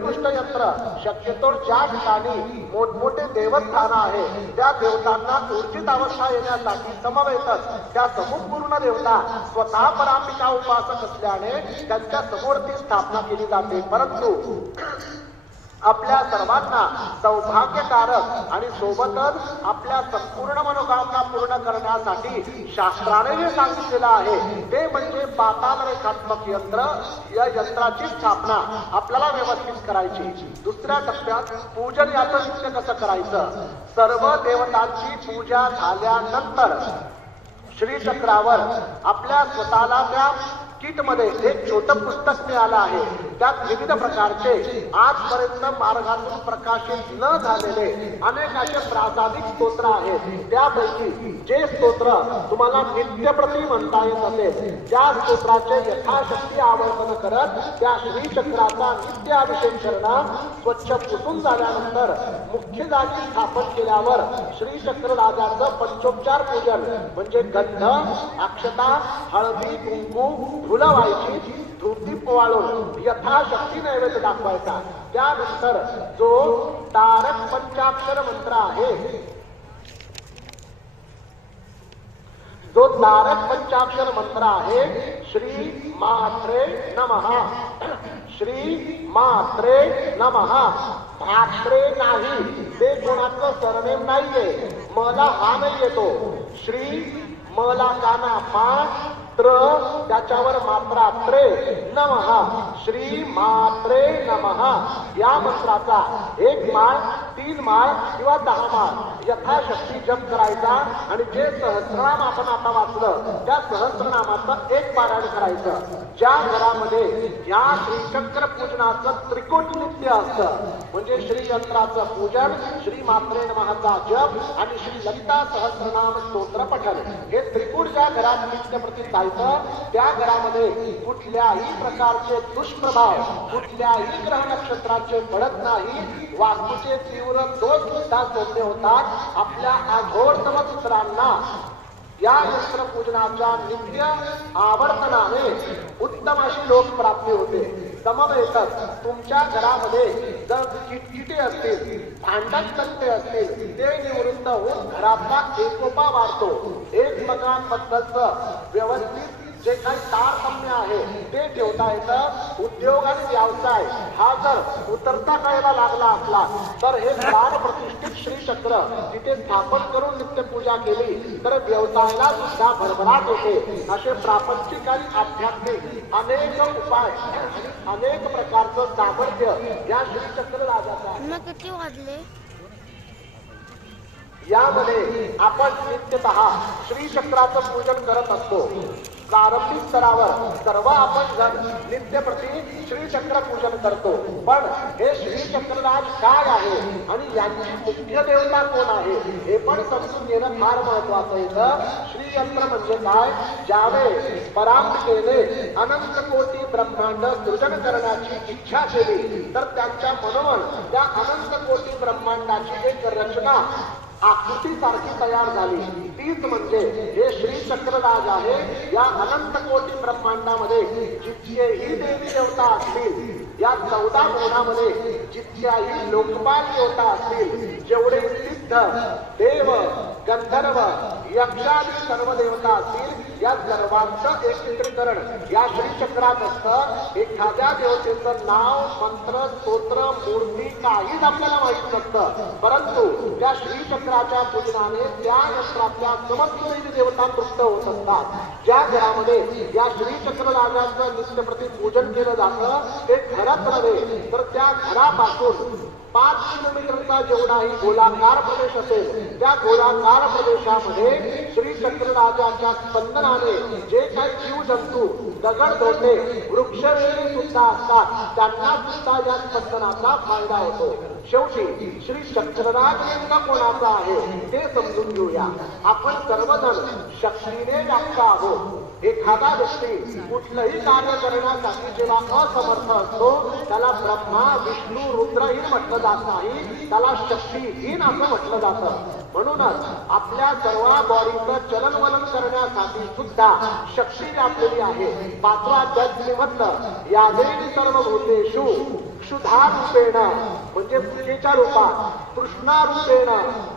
कृष्ण यंत्र शक्यतो ज्या ठिकाणी मोठमोठे देवस्थान आहे त्या देवतांना ऊर्जित अवस्था येण्यासाठी समवेतच त्या समुपूर्ण देवता स्वतः परांबिका उपासक असल्याने त्यांच्यासमोर ती स्थापना केली जाते. परंतु आपल्या सर्वांना सौभाग्यकारक आणि सोबतच आपल्या संपूर्ण मनोकामना पूर्ण करण्यासाठी शास्त्राने जे सांगितलेलं आहे. ते म्हणजे पाताल रेखात्मक यंत्र. या यंत्राची स्थापना आपल्याला व्यवस्थित करायची. दुसऱ्या टप्प्यात पूजन याचं नित्य कसं करायचं? सर्व देवतांची पूजा झाल्यानंतर श्रीचक्रावर आपल्या स्वतःला त्या किटमध्ये एक छोटं पुस्तक मिळालं आहे. त्यात विविध प्रकारचे आजपर्यंत मार्गातून प्रकाशित न झालेले अनेक असे प्रासादिक स्तोत्र आहेत. त्यापैकी जे स्तोत्र तुम्हाला नित्यप्रती म्हणता येत असेल त्या स्तोत्राचे यथाशक्ती आवर्तन करत त्या श्रीचक्राचा नित्य अभिषेक करणं स्वच्छ पुसून झाल्यानंतर मुख्य जागी स्थापन केल्यावर श्रीचक्र राजाचं पंचोपचार पूजन म्हणजे गंध अक्षता हळदी कुंकू फुलं व्हायची धोती पोवाळून यथाशक्ती नैवेद्य दाखवायचा. त्यानंतर जो तारक पंचाक्षर मंत्र आहे जो तारक पंचाक्षर मंत्र आहे श्री मात्रे नमः. श्री मात्रे नमः. मात्रे नाही ते कोणाचं सरनेम नाहीये. मला हा नाही येतो. श्री मला काना मा त्र त्याच्यावर मात्रा त्रे नमः. श्री मात्रे नमः. या मंत्राचा एक माळ तीन माळ किंवा दहा माळ. यथाशक्ती जप करायचा आणि जे सहस्रनाम आपण आता वाचलं त्या सहस्रनामाचं एक पारायण करायचं. ज्या घरामध्ये या श्रीचक्र पूजनाचं त्रिकोट नृत्य असतं म्हणजे श्री यंत्राचं पूजन श्री मात्रे महाचा जप आणि श्री ललिता सहस्रनाम स्तोत्र पठन. हे त्रिकूट ज्या घरात नित्यप्रती जायचं त्या घरामध्ये कुठल्याही प्रकारचे दुष्प्रभाव कुठल्याही ग्रह नक्षत्राचे पडत नाही वास्तूचे तीव्र दोष सुद्धा सोपे होतात. आपल्या अघोरतम पुत्रांना या यंत्र पूजनाच्या नित्य आवर्तनाने उत्तम अशी लोक प्राप्ती होते. समवेतच तुमच्या घरामध्ये जर किटकिटे असतील भांडण तंटे असतील ते निवृत्त होऊन घरातला एकोपा वाढतो. एकमेकांबद्दलच व्यवस्थित जे काही तारतम्य आहे ते ठेवता येतं उद्योग आणि व्यवसाय. हा जर उतरता कळायला लागला असला तर हे प्राण प्रतिष्ठित श्री चक्र तिथे स्थापन करून नित्यपूजा केली तर व्यवसायाला सुद्धा भरभराट होते. असे प्रापंचिक आणि आध्यात्मिक अनेक उपाय आणि अनेक प्रकारचं सामर्थ्य या श्रीचक्र राजाचं आहे. मग किती वाजले? यामध्ये आपण नित्यतः श्रीचक्राचं पूजन करत असतो. प्रारंभिक स्तरावर सर्व आपण जण नित्यप्रती श्रीचक्र पूजन करतो. पण हे श्रीचक्रराज काय आहे? आणि यांची मुख्य देवता कोण आहे? हे पण समजून घेणं फार महत्वाचं येतं श्रीयंत्र म्हणजे काय? ज्यावे परांबिकेने अनंत कोटी ब्रह्मांड सृजन करण्याची इच्छा केली तर त्यांच्या मनोमन त्या अनंत कोटी ब्रह्मांडाची एक रचना आकृती सारखी तयार झाली. तीच म्हणजे हे श्री चक्रराज आहे या अनंत कोटी ब्रह्मांडामध्ये जितकेही देवी देवता असतील या चौदा कोणामध्ये जितक्याही लोकपाल देवता असतील जेवढे देव गंधर्व यक्षादी सर्व देवता असतील या सर्वांचं एकत्रीकरण या श्रीचक्रात असतं एखाद्या देवतेचं नाव मंत्र स्तोत्र मूर्ती काहीच आपल्याला माहीत नसतं. परंतु त्या श्रीचक्राच्या पूजनाने त्या यंत्रातल्या समस्त देवता तृप्त होत असतात. ज्या घरामध्ये या श्रीचक्र राजाचं नित्यप्रती पूजन केलं जातं ते घरात नव्हे तर त्या घरापासून पाच किलोमीटरचा जेवढाही गोलाकार प्रदेश असेल त्या गोलाकार प्रदेशामध्ये श्री चक्रराजाच्या स्पंदनाने जे काही जीव जंतू दगड धोटे वृक्ष सुद्धा असतात त्यांना सुद्धा या स्पंदनाचा फायदा होतो. शेवटी श्री चक्रराज नेमका कोणाचा आहे ते समजून घेऊया. आपण सर्वजण शक्तीने व्याप्त आहोत. एखादा व्यक्ती कुठलंही कार्य करण्यासाठी जेव्हा असमर्थ असतो त्याला ब्रह्मा विष्णू रुद्रहीन म्हटलं जात नाही त्याला शक्तीहीन असं म्हटलं जातं. म्हणूनच आपल्या सर्व बॉडीचं चलनवलन करण्यासाठी सुद्धा शक्ती व्यापलेली आहे. पाचवा जज तुम्ही म्हटलं यादेवी सर्व भूतेषु क्षुधा रूपेण म्हणजे पूजेच्या रूपात कृष्णा रूपेण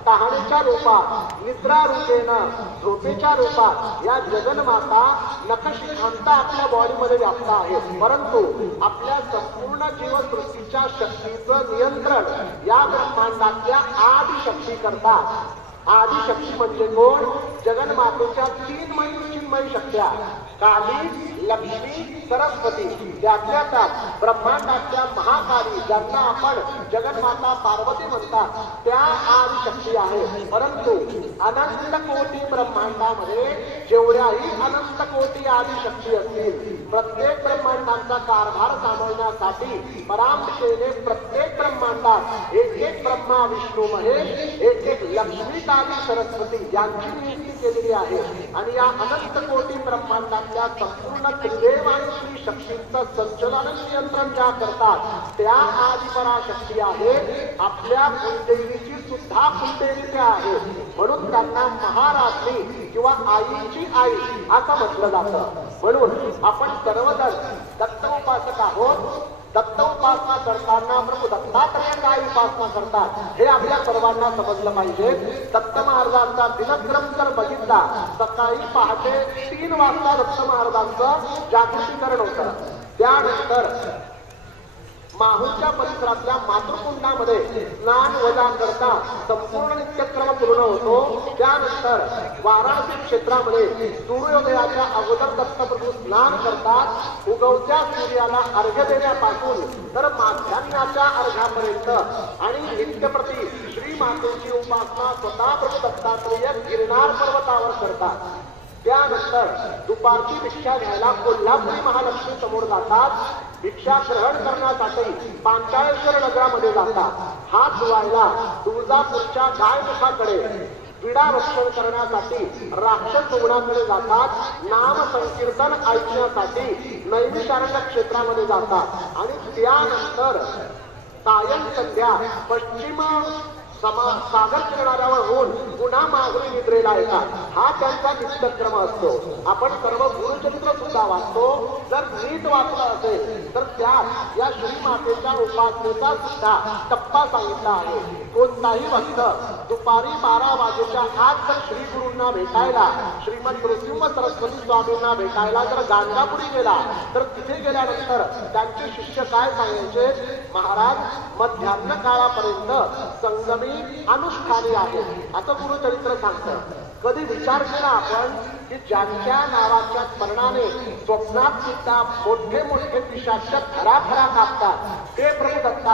तहानेच्या रूपात निद्रा रूपेण झोपेच्या रूपात या जगन्माता नखशिखांता आपल्या बॉडीमध्ये व्याप्त आहे परंतु आपल्या संपूर्ण जीवसृष्टीच्या शक्तीचं नियंत्रण या ब्रह्मांडातल्या आदिशक्ती करतात. आदिशक्ती म्हणजे कोण? जगन्मातेच्या तीन मयी चिन्मयी शक्त्या. काली लक्ष्मी सरस्वती त्यातल्या त्यात ब्रह्मांडाच्या महाकाली ज्यांना आपण जगन्माता पार्वती म्हणतात त्या आदिशक्ती आहे. परंतु अनंत कोटी ब्रह्मांडामध्ये जेवढ्याही अनंत कोटी आदिशक्ती असतील प्रत्येक ब्रह्मांडांचा कारभार सांभाळण्यासाठी परामशेने प्रत्येक ब्रह्मांडात एक ब्रह्मा विष्णू महेश एक एक लक्ष्मी काली सरस्वती यांची नियुक्ती केलेली आहे. आणि या अनंत कोटी ब्रह्मांडातल्या संपूर्ण त्रिदेव आणि श्री शक्तींचं संचलन नियंत्रण ज्या करतात त्या आदिपराशक्ती आहे. आपल्या कुलदेवीची सुद्धा कुलदेवी त्या आहेत म्हणून त्यांना महारात्री किंवा आईची आई असं म्हटलं जातं. म्हणून आपण सर्वजण दत्त उपासक आहोत. दत्त उपासना करताना प्रभू दत्तात्रय काय उपासना करतात हे आपल्या सर्वांना समजलं पाहिजे. दत्त महाराजांचा दिनक्रम जर बघितला सकाळी पहाटे तीन वाजता दत्त महाराजांचं जागृतीकरण होतं. त्यानंतर माहूरच्या परिसरातल्या मातृकुंडामध्ये स्नान वजा करता संपूर्ण नित्यक्रम पूर्ण होतो. त्यानंतर वाराणसी क्षेत्रामध्ये सूर्योदयाच्या अगोदर दत्तप्रभू स्नान करतात. उगवत्या सूर्याला अर्घ्य देण्यापासून तर माध्यान्नाच्या अर्घ्यापर्यंत. आणि नित्यप्रती श्री मातेची उपासना स्वतः प्रभू दत्तात्रेय गिरणार पर्वतावर करतात. त्यानंतर दुपारची भिक्षा घ्यायला कोल्हापुरी महालक्ष्मी समोर जातात. भिक्षा ग्रहण करण्यासाठी पांचाळेश्वर नगरामध्ये जातात. हात धुवायला तुळजापूरच्या गायमुखाकडे विडा रक्षण करण्यासाठी राक्षस रुग्णाकडे जातात. नाम संकीर्तन ऐकण्यासाठी नैमिषारण्य क्षेत्रामध्ये जातात. आणि त्यानंतर सायं संध्या पश्चिम समा सागर करणाऱ्यावर होऊन पुन्हा माघारी निद्रेला येतात हा त्यांचा नित्यक्रम असतो. आपण सर्व गुरुचरित्र सुद्धा वाचतो. जर नीट वाचलं असेल तर त्यात या श्री मातेच्या उपासनेचा सुद्धा टप्पा सांगितला आहे. कोणताही भक्त दुपारी बारा वाजेच्या आत जर श्री गुरूंना भेटायला श्रीमद नृसिंह सरस्वती स्वामींना भेटायला जर गाणगापुरी गेला तर तिथे गेल्यानंतर त्यांचे शिष्य काय सांगायचे? महाराज मध्यान्ह काळापर्यंत संगमी अनुष्ठानी आहे. असं गुरुचरित्र सांगतं. कधी विचार केला आपण की ज्यांच्या नावाच्या स्मरणाने स्वप्नात सुद्धा मोठे मोठे पिशाच्या खरा खरा कापतात ते प्रभू दत्तात.